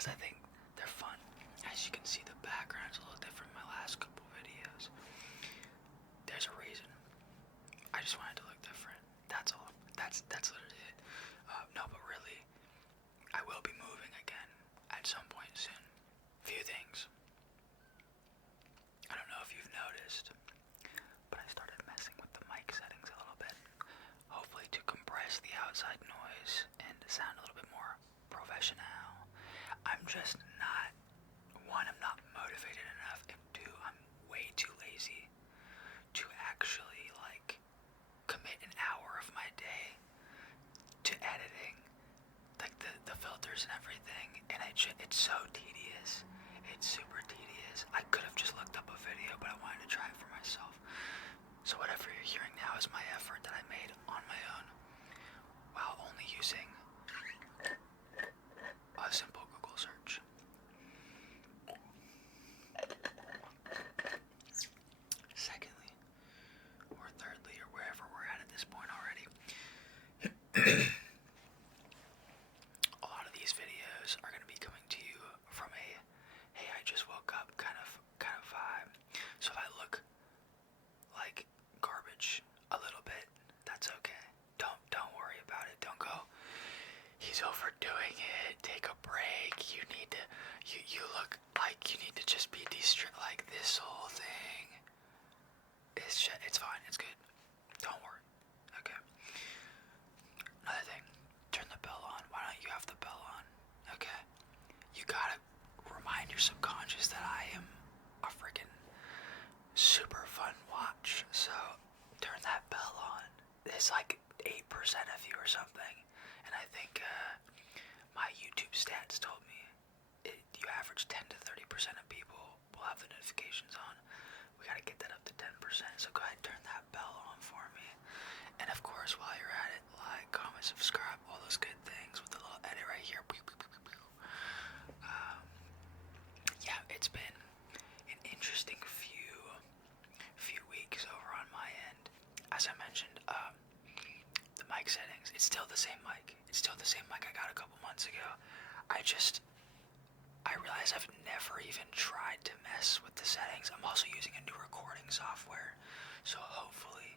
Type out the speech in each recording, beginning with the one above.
because I think they're fun. As you can see, the background's a little different in my last couple videos. There's a reason. I just wanted to look different. That's all. That's literally it. No, but really, I will be moving again at some point soon. Few things. I don't know if you've noticed, but I started messing with the mic settings a little bit. Hopefully to compress the outside noise and sound a little bit more professional. I'm just not, one, I'm not motivated enough, and two, I'm way too lazy to actually like commit an hour of my day to editing, like the filters and everything, and it's so tedious. It's super tedious. I could have just looked up a video, but I wanted to try it for myself. So whatever you're hearing now is my effort that I made on my own while only using a simple Google search. Secondly, or thirdly, or wherever we're at this point already, a lot of these videos are going to be coming to you from a hey, I just woke up kind of vibe. So if I look like garbage a little bit, that's okay. Don't worry about it. Don't go, he's overdoing it, take a break, you need to, you look like you need to just be like this whole thing. It's fine, it's good. Don't worry. Okay. Another thing, turn the bell on. Why don't you have the bell on? Okay. You gotta remind your subconscious that I am a freaking super fun watch. So turn that bell on. There's like 8% of you or something, and I think my YouTube stats told me you average 10 to 30% of people will have the notifications on. We gotta get that up to 10%. So go ahead and turn that bell on for me. And of course, while you're at it, like, comment, subscribe, all those good things with the little edit right here. Yeah, it's been an interesting few weeks over on my end. As I mentioned, the mic settings, it's still the same mic. It's still the same mic I got a couple months ago. I realize I've never even tried to mess with the settings. I'm also using a new recording software, so hopefully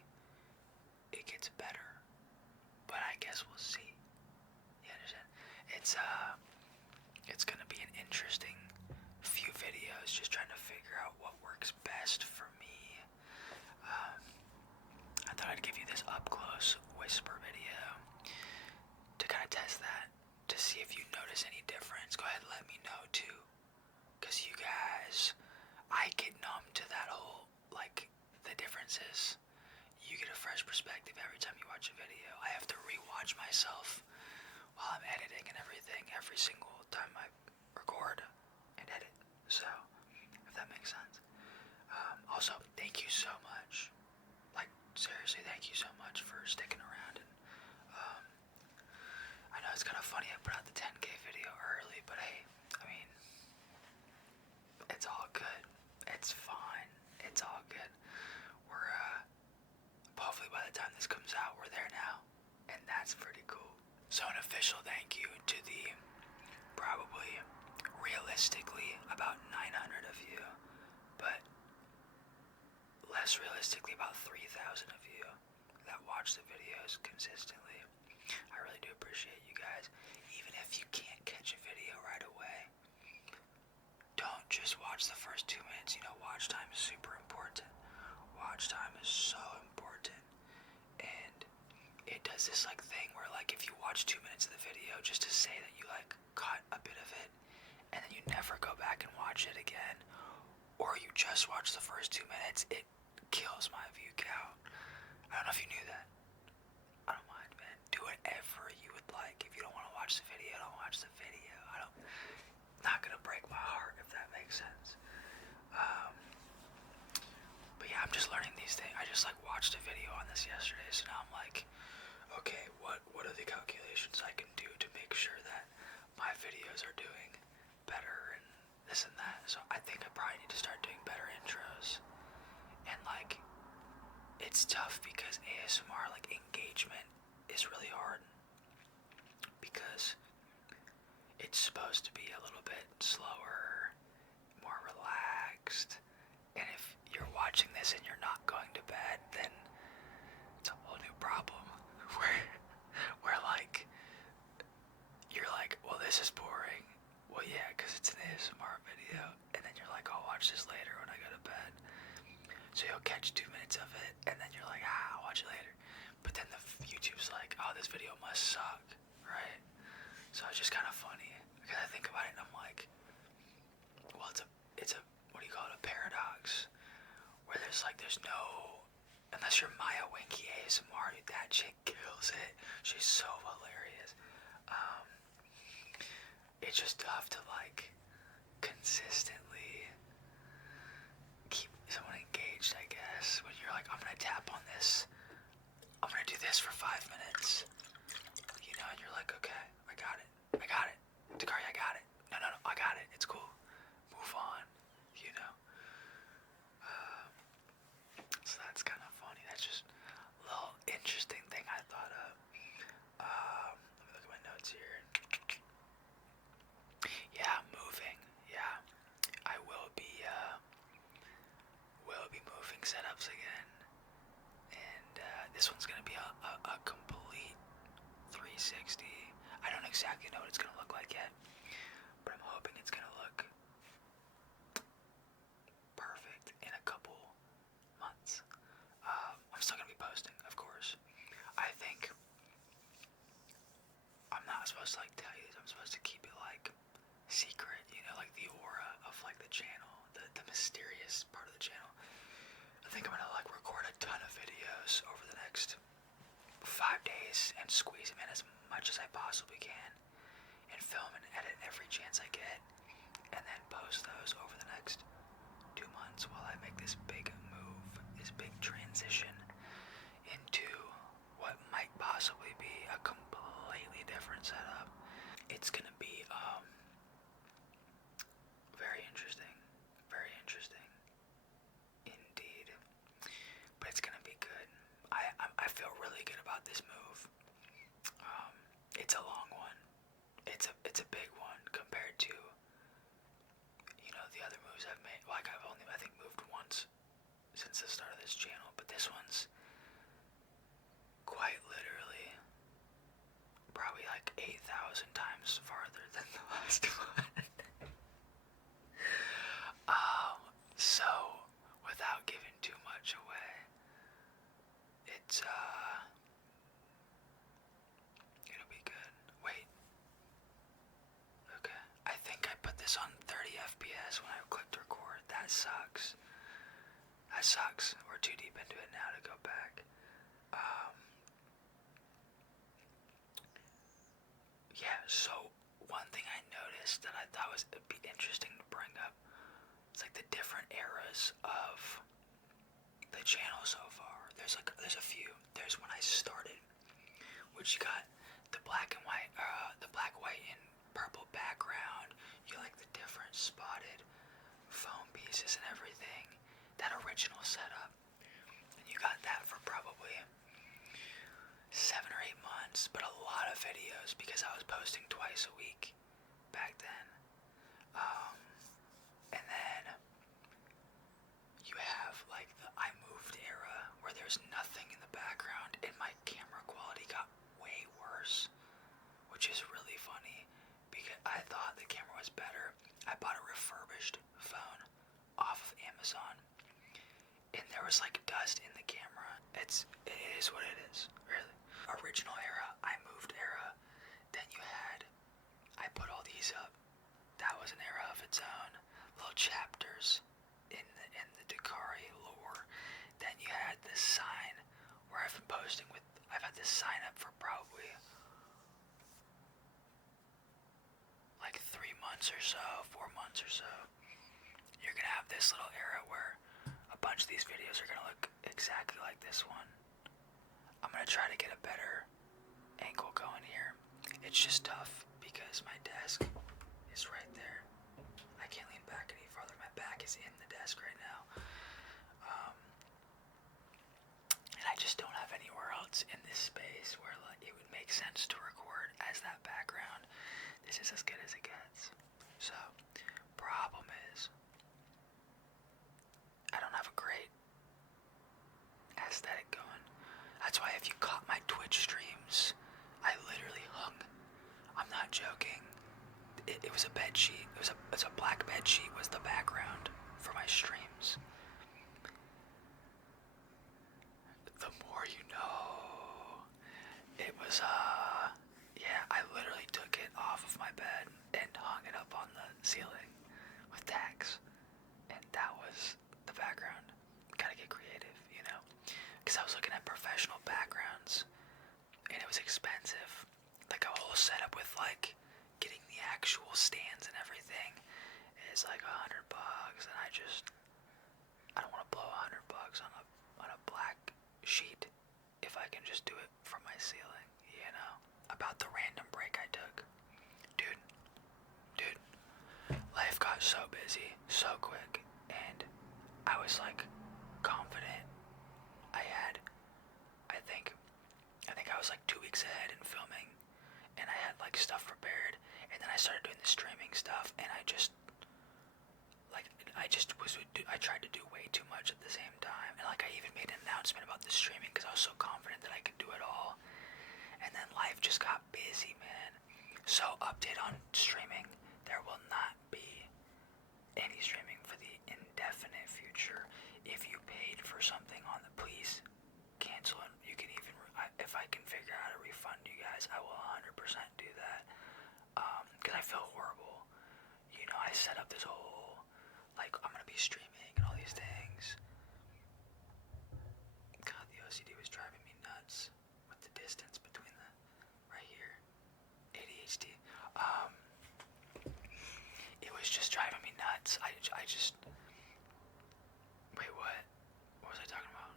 it gets better. But I guess we'll see. You understand? It's gonna be an interesting few videos, just trying to figure out what works best for me. I thought I'd give you this up close whisper video to kind of test that, to see if you notice any difference. Go ahead and let me know too, because you guys, I get numb to that whole, like, the differences. You get a fresh perspective every time you watch a video. I have to rewatch myself while I'm editing and everything every single time I record and edit. So, if that makes sense. Also, thank you so much. Like, seriously, thank you so much for sticking around. And I know it's kind of funny I put out the 10K video early, but hey, I mean, it's all good. It's fine. It's all good. We're hopefully by the time this comes out, we're there now, and that's pretty cool. So an official thank you to the probably realistically about 900 of you, but less realistically about 3,000 of you that watch the videos consistently. I really do appreciate you guys. Even if you can't catch a video right away, don't just watch the first 2 minutes. You know, watch time is super important. Watch time is so important. And it does this like thing where, like, if you watch 2 minutes of the video just to say that you like caught a bit of it, and then you never go back and watch it again, or you just watch the first 2 minutes, it kills my view count. I don't know if you knew that. I don't mind, man. Do whatever you would like. If you don't want to watch the video, don't watch the video. Not gonna break my heart, if that makes sense. But yeah, I'm just learning these things. I just like watched a video on this yesterday, so now I'm like, okay, what are the calculations I can do to make sure that my videos are doing better and this and that. So I think I probably need to start doing better intros. And like, it's tough because ASMR, like, engagement is really hard, because it's supposed to be a little bit slower, more relaxed. And if you're watching this and you're not going to bed, then it's a whole new problem. Where like, you're like, well, this is boring. Well, yeah, because it's an ASMR video. And then you're like, I'll watch this later when I go to bed. So you'll catch 2 minutes of it, and then you're like, I'll watch it later. But then the YouTube's like, oh, this video must suck, right? So it's just kind of funny, because I think about it and I'm like, well, it's a, what do you call it, a paradox, where there's no, unless you're Maya Winky ASMR, dude, that chick kills it. She's so hilarious. It's just tough to like consistently keep someone engaged, I guess, when you're like, I'm gonna tap on this, I'm gonna do this for 5 minutes, you know, and you're like, okay, I got it, Dakari, I got it, no, I got it, it's cool, move on, you know. So that's kind of funny. That's just a little interesting thing I thought of. Let me look at my notes here. Yeah, moving. Yeah, I will be moving setups again, and this one's gonna be a complete 360. I don't exactly know what it's gonna look like yet, but I'm hoping it's gonna look perfect in a couple months. I'm still gonna be posting, of course. I think I'm not supposed to like tell you this. I'm supposed to keep it like secret, you know, like the aura of like the channel, the mysterious part of the channel. I think I'm gonna like record a ton of videos over the next 5 days and squeeze them in as much as I possibly can, and film and edit every chance I get, and then post those over the next 2 months while I make this big move, this big transition into what might possibly be a completely different setup. It's gonna be very interesting indeed, but it's gonna be good. I feel really good about this move. It's a long one. It's a big one compared to, you know, the other moves I've made. Like, I've only, I think, moved once since the start of this channel, but this one's quite literally probably like 8,000 times farther than the last one. So without giving too much away, it's it'll be good. Wait. Okay. I think I put this on 30 FPS when I clicked record. That sucks. We're too deep into it now to go back. Yeah, so one thing I noticed that I thought would be interesting to bring up, it's like the different eras of the channel so far. There's a few. There's when I started, which you got the black and white, and purple background. You like the different spotted foam pieces and everything. That original setup. And you got that for probably 7 or 8 months, but a lot of videos because I was posting twice a week back then. And then you have like the I moved era where there's nothing in the background and my camera quality got way worse, which is really funny because I thought the camera was better. I bought a refurbished phone off of Amazon, and there was like dust in the camera. It is what it is, really. Original era, I moved era. Then you had, I put all these up. That was an era of its own. Little chapters in the Dakari lore. Then you had this sign where I've been posting with. I've had this sign up for probably like 3 months or so, 4 months or so. You're gonna have this little era where a bunch of these videos are gonna look exactly like this one. I'm gonna try to get a better angle going here. It's just tough because my desk is right there. I can't lean back any farther. My back is in the desk right now. And I just don't have anywhere else in this space where like it would make sense to record as that background. This is as good as it gets. So, problem is, I don't have a great aesthetic going. That's why if you caught my Twitch streams, I literally hung. I'm not joking. It was a bed sheet. It was a black bed sheet was the background for my streams. The more you know. It was yeah, I literally took it off of my bed and hung it up on the ceiling with tacks. And that was the background. Gotta get creative, you know? Because I was looking at professional backgrounds and it was expensive. Like a whole setup with like getting the actual stands and everything is like $100, and I don't want to blow $100 on a black sheet if I can just do it from my ceiling, you know? About the random break I took. Dude, life got so busy so quick, and I was like confident. I think I was like 2 weeks ahead in filming, and I had like stuff prepared, and then I started doing the streaming stuff, and I tried to do way too much at the same time, and like I even made an announcement about the streaming because I was so confident that I could do it all, and then life just got busy, man. So update on streaming, there will not be any streaming for the indefinite future. If you paid for something on the, please cancel it. You can even, if I can figure out how to refund you guys, I will 100% do that. Because I feel horrible. You know, I set up this whole, like, I'm gonna be streaming and all these things. God, the OCD was driving me nuts with the distance between the, right here, ADHD. It was just driving me nuts. I just, wait, what? What was I talking about?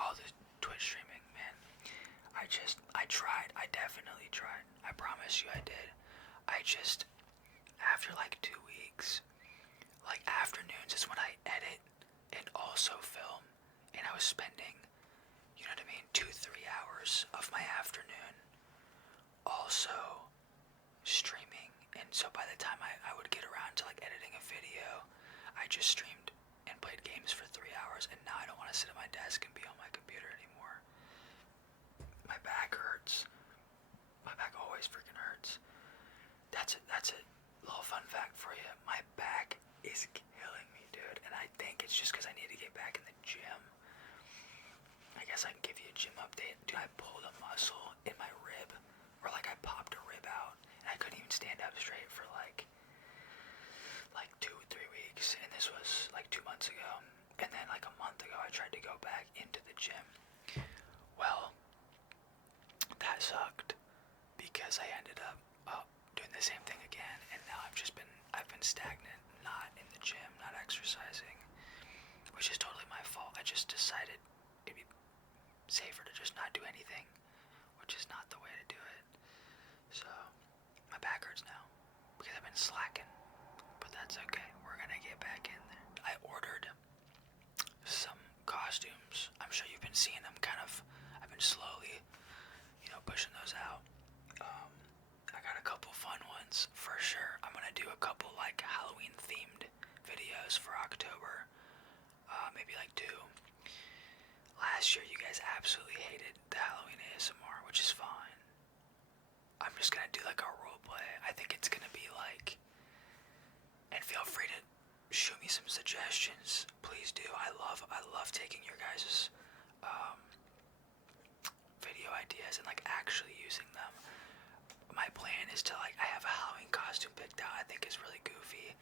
Oh, the Twitch streaming, man. I tried. I definitely tried. I promise you I did. After like 2 weeks, like afternoons is when I edit and also film. And I was spending, you know what I mean, 2-3 hours of my afternoon also streaming. And so by the time I would get around to like editing a video, I just streamed and played games for 3 hours, and now I don't want to sit at my desk and be on my computer anymore. My back hurts. My back always freaking hurts. That's a little fun fact for you. My back is killing me, dude, and I think it's just because I need to get back in the gym. I guess I can give you a gym update. Dude, I pulled a muscle in my rib, or like I popped a rib out, and I couldn't even stand up straight for like 2-3 weeks, and this was like 2 months ago. And then like a month ago I tried to go back into the gym. Well, that sucked because I ended up doing the same thing again, and now I've been stagnant, not in the gym, not exercising, which is totally my fault. I just decided it'd be safer to just not do anything, which is not the way to do it. So my back hurts now because I've been slacking, but that's okay. We're gonna get back in there. I ordered some costumes. I'm sure you've been seeing them I've been slowly, you know, pushing those out. I got a couple fun ones for sure. I'm gonna do a couple like Halloween themed videos for October. Maybe like 2. Last year you guys absolutely hated the Halloween ASMR, which is fine. I'm just gonna do like a role play. I think it's gonna be like, and feel free to shoot me some suggestions. Please do. I love taking your guys' video ideas and like actually using them. My plan is to like, I have a Halloween costume picked out I think is really goofy,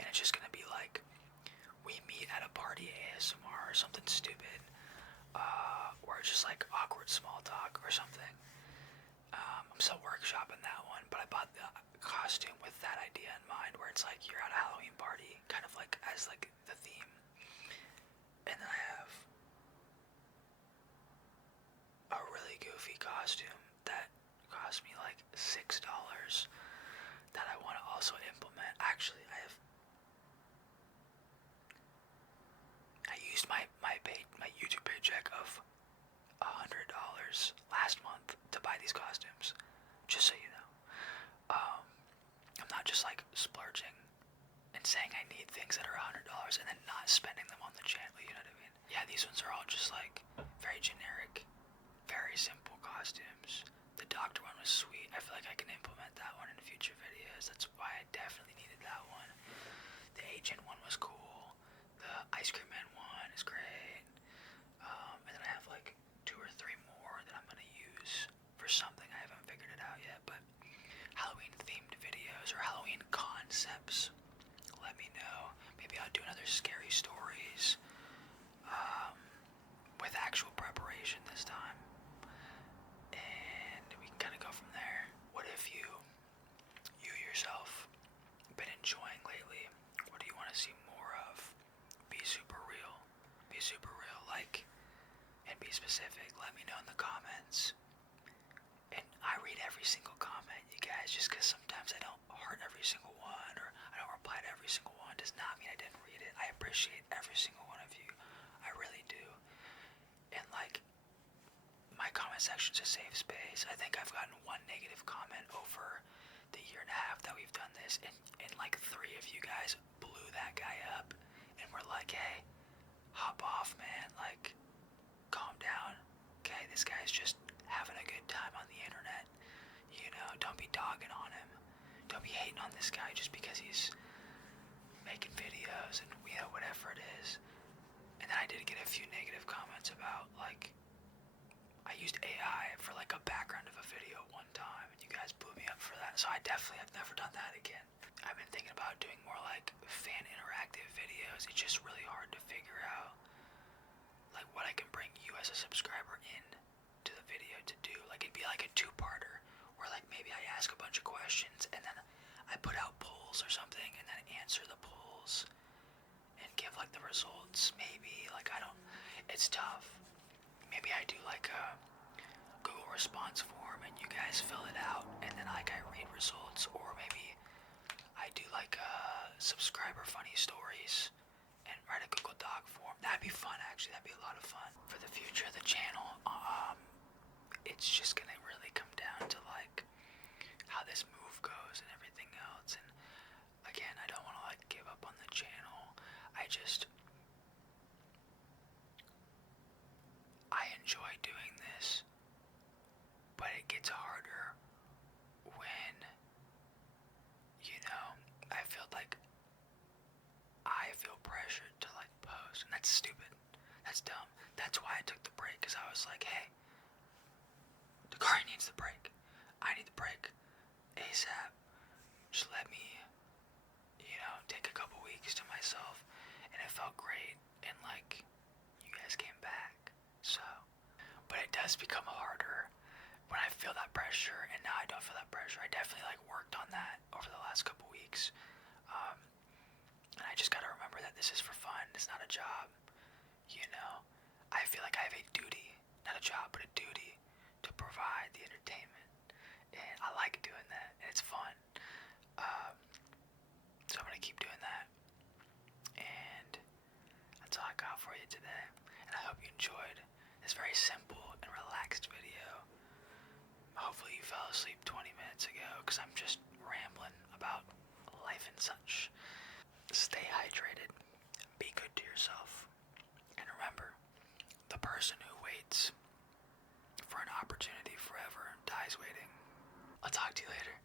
and it's just gonna be like, we meet at a party ASMR or something stupid, or just like awkward small talk or something. I'm still workshopping that one, but I bought the costume with that idea in mind, where it's like you're at a Halloween party, kind of like as like the theme. And then I have a really goofy costume that cost me like $6 that I want to also implement. Actually, I used my YouTube paycheck of $100 last month to buy these costumes. Just so you know. I'm not just like splurging and saying I need things that are $100 and then not spending them on the channel, you know what I mean? Yeah, these ones are all just like very generic, very simple costumes. The doctor one was sweet. I feel like I can implement that one in future videos. That's why I definitely needed that one. The agent one was cool. The ice cream man one is great. And then I have like 2 or 3 more that I'm gonna use for something. I haven't figured it out yet, but Halloween themed videos or Halloween concepts, let me know. Maybe I'll do another scary stories with actual preparation this time, and we can kind of go from there. What if you yourself been enjoying lately? What do you want to see more of? Be super real. Be super real, like, and be specific. Let me know in the comments. And I read every single comment, you guys, just because sometimes I don't heart every single one, or I don't reply to every single one, does not mean I didn't read it. I appreciate every single one of you. I really do. And, like, my comment section's a safe space. I think I've gotten 1 negative comment over the year and a half that we've done this, and like 3 of you guys blew that guy up, and were like, hey, hop off, man, like, calm down, okay, this guy's just having a good time on the internet, you know, don't be dogging on him, don't be hating on this guy just because he's making videos and, you know, whatever it is. And then I did get a few negative comments about, like, I used AI for like a background of a video one time, and you guys blew me up for that, so I definitely have never done that again. I've been thinking about doing more like fan interactive videos. It's just really hard to figure out like what I can bring you as a subscriber in to the video to do. Like, it'd be like a 2-parter where like maybe I ask a bunch of questions and then I put out polls or something and then answer the polls and give like the results. Maybe, like, I don't, it's tough. Maybe I do like a Google response form and you guys fill it out and then like I read results, or maybe I do like subscriber funny stories and write a Google Doc form. That'd be fun, actually. That'd be a lot of fun. For the future of the channel, it's just gonna really come down to like how this move goes and everything else. And again, I don't want to like give up on the channel. I enjoy doing this, but it gets harder when, you know, I feel like I feel pressured to like post, and that's stupid. That's dumb. That's why I took the break, because I was like, hey, Dakari needs the break. I need the break ASAP. Just let me, you know, take a couple weeks to myself, and it felt great, and like, you guys came back. So, but it does become harder when I feel that pressure, and now I don't feel that pressure. I definitely like worked on that over the last couple weeks, and I just gotta remember that this is for fun. It's not a job, you know. I feel like I have a duty, not a job, but a duty to provide the entertainment, and I like doing that, and it's fun. So I'm gonna keep doing that, and that's all I got for you today. And I hope you enjoyed this very simple and relaxed video. Hopefully you fell asleep 20 minutes ago, because I'm just rambling about life and such. Stay hydrated, be good to yourself, and remember, the person who waits for an opportunity forever dies waiting. I'll talk to you later.